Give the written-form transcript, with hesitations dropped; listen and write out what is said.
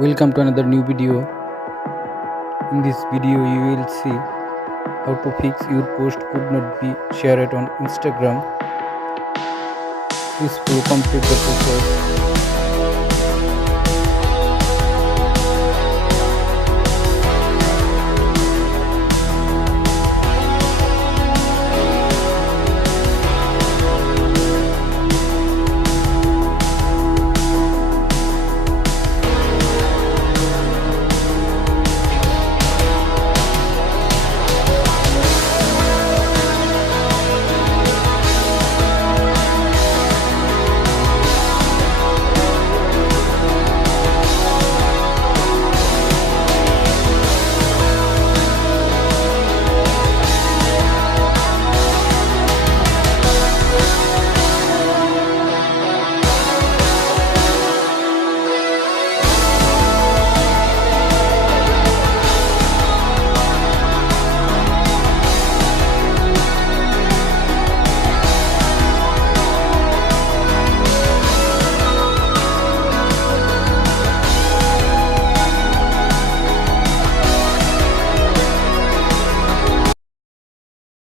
Welcome to another new video. In this video you will see how to fix your post could not be shared on Instagram. Please follow complete the process.